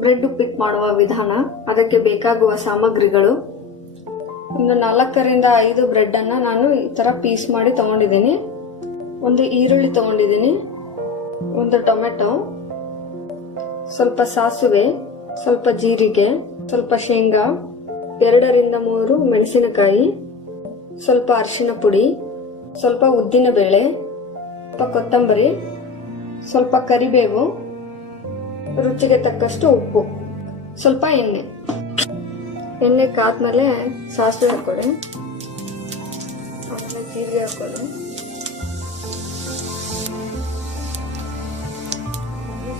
Bread ಉಪ್ಪಿಟ್ಟು ಮಾಡುವ ವಿಧಾನ, ಅದಕ್ಕೆ ಬೇಕಾಗುವ ಸಾಮಗ್ರಿಗಳು: ಒಂದು 4 ರಿಂದ 5 ಬ್ರೆಡ್ ಅನ್ನ ನಾನು ಈ ತರ ಪೀಸ್ ಮಾಡಿ ತಗೊಂಡಿದ್ದೀನಿ. ಒಂದು ಈರುಳ್ಳಿ ತಗೊಂಡಿದ್ದೀನಿ, ಒಂದು ಟೊಮೆಟೊ, ಸ್ವಲ್ಪ ಸಾಸಿವೆ, ಸ್ವಲ್ಪ ಜೀರಿಗೆ, ಸ್ವಲ್ಪ ಶೇಂಗಾ, 2 ರಿಂದ 3 ಮೆಣಸಿನಕಾಯಿ, ಸ್ವಲ್ಪ ಅರಿಶಿನ ಪುಡಿ, ಸ್ವಲ್ಪ ಉದ್ದಿನ ಬೇಳೆ, ಸ್ವಲ್ಪ ಕೊತ್ತಂಬರಿ, ಸ್ವಲ್ಪ ಕರಿಬೇವು, ರುಚಿಗೆ ತಕ್ಕಷ್ಟು ಉಪ್ಪು, ಸ್ವಲ್ಪ ಎಣ್ಣೆ ಕಾದ್ಮೇಲೆ ಸಾಸಿವೆ ಹಾಕೊಳ್ಳಿ, ಆಮೇಲೆ ಜೀರಿಗೆ ಹಾಕೊಳ್ಳಿ,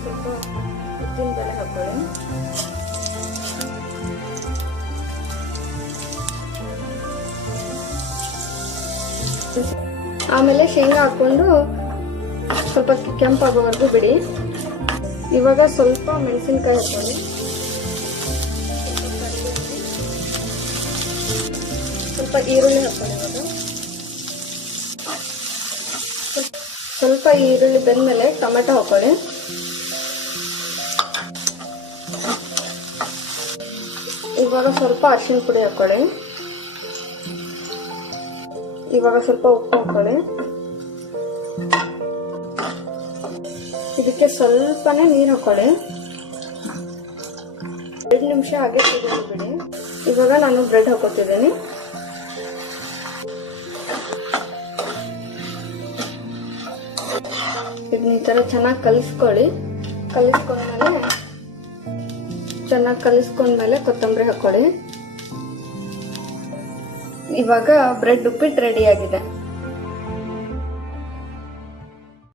ಸ್ವಲ್ಪ ಉದ್ದಿನ ಬೇಳೆ ಹಾಕೊಳ್ಳಿ, ಆಮೇಲೆ ಶೇಂಗಾ ಹಾಕೊಂಡು ಸ್ವಲ್ಪ ಕೆಂಪಾಗೋವರೆಗೂ ಬಿಡಿ. ಇವಾಗ ಸ್ವಲ್ಪ ಮೆಣಸಿನಕಾಯಿ ಹಾಕೊಳ್ಳಿ, ಸ್ವಲ್ಪ ಈರುಳ್ಳಿ ಹಾಕೊಳ್ಳಿ. ಇವಾಗ ಸ್ವಲ್ಪ ಈರುಳ್ಳಿ ಬೆಂದ್ಮೇಲೆ ಟೊಮೆಟೊ ಹಾಕೊಳ್ಳಿ. ಇವಾಗ ಸ್ವಲ್ಪ ಅರಿಶಿನ ಪುಡಿ ಹಾಕೊಳ್ಳಿ. ಇವಾಗ ಸ್ವಲ್ಪ ಉಪ್ಪು ಹಾಕೊಳ್ಳಿ. ಇದಕ್ಕೆ ಸ್ವಲ್ಪನೇ ನೀರು ಹಾಕೊಳ್ಳಿ. 2 ನಿಮಿಷ ಹಾಗೆ ಕುದಿಯಲು ಬಿಡಿ. ಇವಾಗ ನಾನು ಬ್ರೆಡ್ ಹಾಕೋತಿದ್ದೀನಿ. ಇದನ್ನ ಈ ತರ ಚೆನ್ನಾಗಿ ಕಲಿಸ್ಕೊಂಡ್ಮೇಲೆ ಕೊತ್ತಂಬರಿ ಹಾಕೊಳ್ಳಿ. ಇವಾಗ ಬ್ರೆಡ್ ಉಪ್ಪಿಟ್ಟು ರೆಡಿ ಆಗಿದೆ.